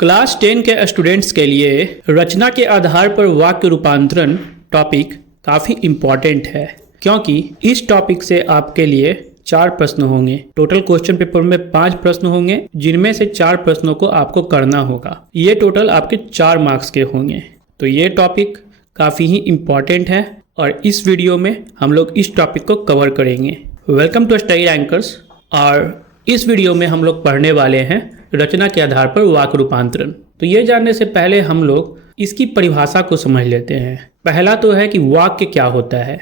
Class 10 के students के लिए रचना के आधार पर वाक्य रूपांतरण टॉपिक काफ़ी इम्पॉर्टेंट है, क्योंकि इस टॉपिक से आपके लिए 4 प्रश्न होंगे। टोटल क्वेश्चन पेपर में 5 प्रश्न होंगे, जिनमें से 4 प्रश्नों को आपको करना होगा। ये टोटल आपके 4 मार्क्स के होंगे। तो ये टॉपिक काफ़ी ही इम्पॉर्टेंट है और इस वीडियो में हम लोग इस टॉपिक को कवर करेंगे। Welcome to study rankers. और इस वीडियो में हम लोग पढ़ने वाले हैं रचना के आधार पर वाक्य रूपांतरण। तो ये जानने से पहले हम लोग इसकी परिभाषा को समझ लेते हैं। पहला तो है कि वाक्य क्या होता है।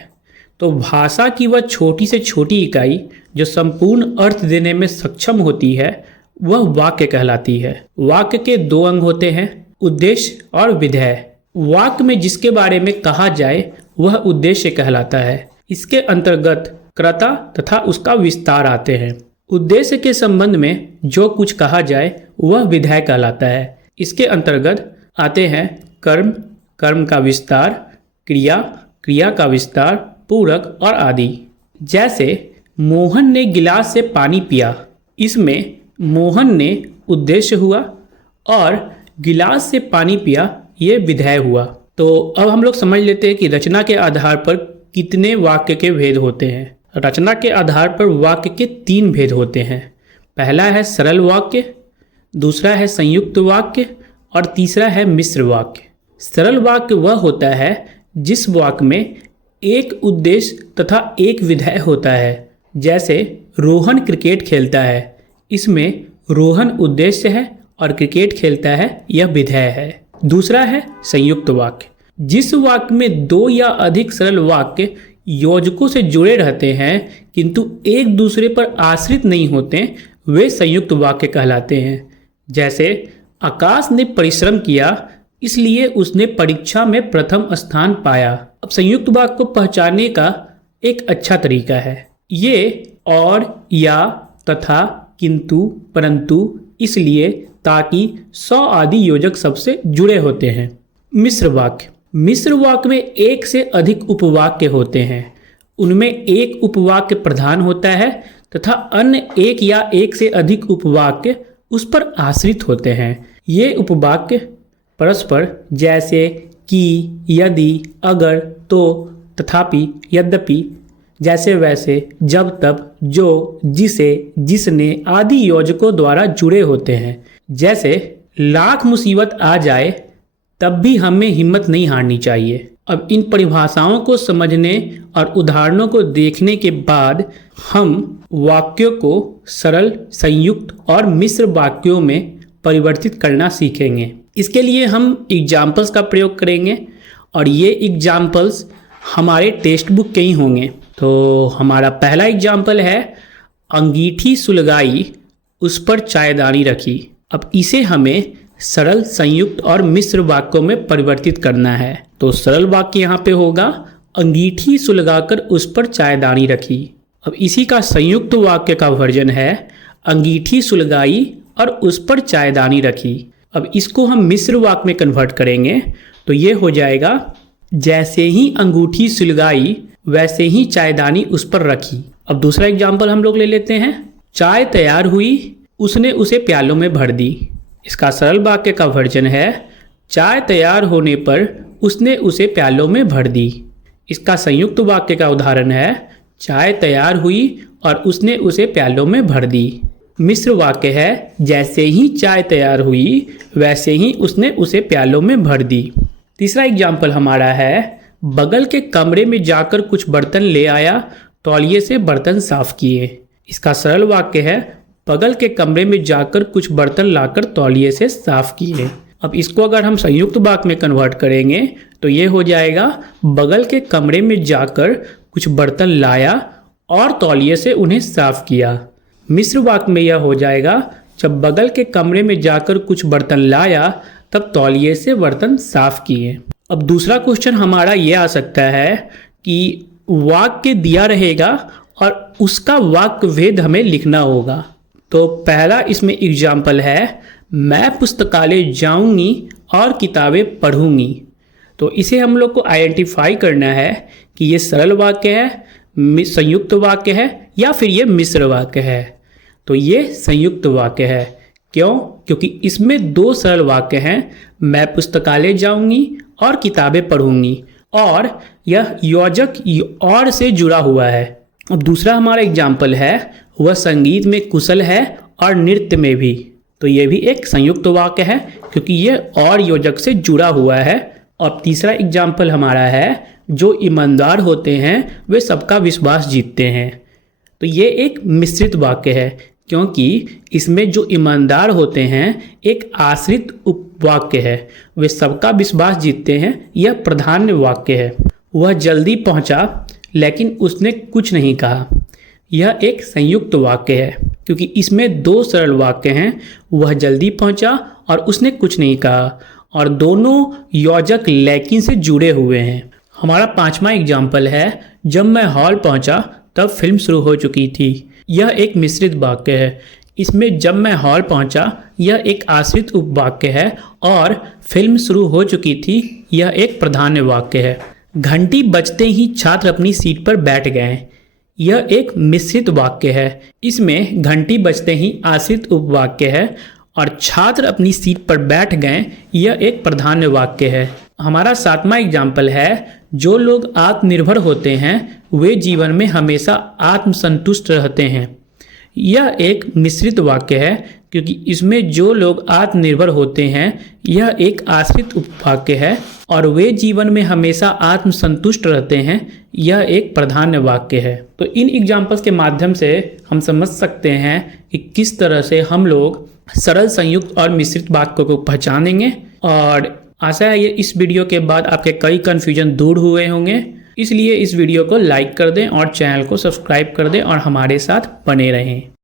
तो भाषा की वह छोटी से छोटी इकाई जो संपूर्ण अर्थ देने में सक्षम होती है वह वाक्य कहलाती है। वाक्य के 2 अंग होते हैं, उद्देश्य और विधेय। वाक्य में जिसके बारे में कहा जाए वह उद्देश्य कहलाता है। इसके अंतर्गत कर्ता तथा उसका विस्तार आते हैं। उद्देश्य के संबंध में जो कुछ कहा जाए वह विधेय कहलाता है। इसके अंतर्गत आते हैं कर्म, कर्म का विस्तार, क्रिया, क्रिया का विस्तार, पूरक और आदि। जैसे मोहन ने गिलास से पानी पिया, इसमें मोहन ने उद्देश्य हुआ और गिलास से पानी पिया ये विधेय हुआ। तो अब हम लोग समझ लेते हैं कि रचना के आधार पर कितने वाक्य के भेद होते हैं। रचना के आधार पर वाक्य के 3 भेद होते हैं। पहला है सरल वाक्य, दूसरा है संयुक्त वाक्य और तीसरा है मिश्र वाक्य। सरल वाक्य वह होता है जिस वाक्य में एक उद्देश्य तथा एक विधेय होता है। जैसे रोहन क्रिकेट खेलता है, इसमें रोहन उद्देश्य है और क्रिकेट खेलता है यह विधेय है। दूसरा है संयुक्त वाक्य। जिस वाक्य में 2 या अधिक सरल वाक्य योजकों से जुड़े रहते हैं किंतु एक दूसरे पर आश्रित नहीं होते, वे संयुक्त वाक्य कहलाते हैं। जैसे आकाश ने परिश्रम किया इसलिए उसने परीक्षा में प्रथम स्थान पाया। अब संयुक्त वाक्य को पहचानने का एक अच्छा तरीका है। ये और, या, तथा, किंतु, परंतु, इसलिए, ताकि, सौ आदि योजक सबसे जुड़े होते हैं। मिश्र वाक्य। मिश्र वाक्य में एक से अधिक उपवाक्य होते हैं। उनमें एक उपवाक्य प्रधान होता है तथा अन्य एक या एक से अधिक उपवाक्य उस पर आश्रित होते हैं। ये उपवाक्य परस्पर जैसे कि, यदि, अगर, तो, तथापि, यद्यपि, जैसे वैसे, जब तब, जो, जिसे, जिसने आदि योजकों द्वारा जुड़े होते हैं। जैसे लाख मुसीबत आ जाए तब भी हमें हिम्मत नहीं हारनी चाहिए। अब इन परिभाषाओं को समझने और उदाहरणों को देखने के बाद हम वाक्यों को सरल, संयुक्त और मिश्र वाक्यों में परिवर्तित करना सीखेंगे। इसके लिए हम एग्जाम्पल्स का प्रयोग करेंगे और ये एग्जाम्पल्स हमारे टेक्स्ट बुक के ही होंगे। तो हमारा पहला एग्जाम्पल है अंगीठी सुलगाई, उस पर चायदानी रखी। अब इसे हमें सरल, संयुक्त और मिश्र वाक्यों में परिवर्तित करना है। तो सरल वाक्य यहाँ पे होगा अंगीठी सुलगाकर उस पर चायदानी रखी। अब इसी का संयुक्त वाक्य का वर्जन है अंगीठी सुलगाई और उस पर चायदानी रखी। अब इसको हम मिश्र वाक्य में कन्वर्ट करेंगे तो ये हो जाएगा जैसे ही अंगूठी सुलगाई वैसे ही चायदानी उस पर रखी। अब दूसरा एग्जाम्पल हम लोग ले लेते हैं। चाय तैयार हुई, उसने उसे प्यालों में भर दी। इसका सरल वाक्य का वर्जन है चाय तैयार होने पर उसने उसे प्यालों में भर दी। इसका संयुक्त वाक्य का उदाहरण है चाय तैयार हुई और उसने उसे प्यालों में भर दी। मिश्र वाक्य है जैसे ही चाय तैयार हुई वैसे ही उसने उसे प्यालों में भर दी। तीसरा एग्जाम्पल हमारा है बगल के कमरे में जाकर कुछ बर्तन ले आया, तौलिए से बर्तन साफ किए। इसका सरल वाक्य है बगल के कमरे में जाकर कुछ बर्तन लाकर तौलिए से साफ किए। अब इसको अगर हम संयुक्त वाक्य में कन्वर्ट करेंगे तो ये हो जाएगा बगल के कमरे में जाकर कुछ बर्तन लाया और तौलिए से उन्हें साफ किया। मिश्र वाक्य में यह हो जाएगा जब बगल के कमरे में जाकर कुछ बर्तन लाया तब तौलिए से बर्तन साफ किए। अब दूसरा क्वेश्चन हमारा ये आ सकता है कि वाक्य दिया रहेगा और उसका वाक्य भेद हमें लिखना होगा। तो पहला इसमें एग्जाम्पल है मैं पुस्तकालय जाऊंगी और किताबें पढ़ूंगी। तो इसे हम लोग को आइडेंटिफाई करना है कि ये सरल वाक्य है, संयुक्त वाक्य है या फिर ये मिश्र वाक्य है। तो ये संयुक्त वाक्य है। क्यों? क्योंकि इसमें दो सरल वाक्य हैं, मैं पुस्तकालय जाऊंगी और किताबें पढ़ूंगी, और यह योजक और से जुड़ा हुआ है। अब दूसरा हमारा एग्जाम्पल है, वह संगीत में कुशल है और नृत्य में भी। तो ये भी एक संयुक्त वाक्य है क्योंकि ये और योजक से जुड़ा हुआ है। अब तीसरा एग्जाम्पल हमारा है, जो ईमानदार होते हैं वे सबका विश्वास जीतते हैं। तो ये एक मिश्रित वाक्य है क्योंकि इसमें जो ईमानदार होते हैं एक आश्रित उपवाक्य है, वे सबका विश्वास जीतते हैं यह प्रधान वाक्य है। वह जल्दी पहुंचा लेकिन उसने कुछ नहीं कहा, यह एक संयुक्त वाक्य है क्योंकि इसमें दो सरल वाक्य हैं, वह जल्दी पहुंचा और उसने कुछ नहीं कहा, और दोनों योजक लेकिन से जुड़े हुए हैं। हमारा पांचवा एग्जाम्पल है, जब मैं हॉल पहुंचा तब फिल्म शुरू हो चुकी थी। यह एक मिश्रित वाक्य है। इसमें जब मैं हॉल पहुंचा यह एक आश्रित उपवाक्य है और फिल्म शुरू हो चुकी थी यह एक प्रधान वाक्य है। घंटी बजते ही छात्र अपनी सीट पर बैठ गए, यह एक मिश्रित वाक्य है। इसमें घंटी बजते ही आश्रित उपवाक्य है और छात्र अपनी सीट पर बैठ गए यह एक प्रधान वाक्य है। हमारा सातवां एग्जाम्पल है, जो लोग आत्मनिर्भर होते हैं वे जीवन में हमेशा आत्मसंतुष्ट रहते हैं। यह एक मिश्रित वाक्य है क्योंकि इसमें जो लोग आत्मनिर्भर होते हैं यह एक आश्रित उपवाक्य है, और वे जीवन में हमेशा आत्मसंतुष्ट रहते हैं यह एक प्रधान वाक्य है। तो इन एग्जाम्पल्स के माध्यम से हम समझ सकते हैं कि किस तरह से हम लोग सरल, संयुक्त और मिश्रित वाक्यों को पहचानेंगे, और आशा है ये इस वीडियो के बाद आपके कई कन्फ्यूजन दूर हुए होंगे। इसलिए इस वीडियो को लाइक कर दें और चैनल को सब्सक्राइब कर दें और हमारे साथ बने रहें।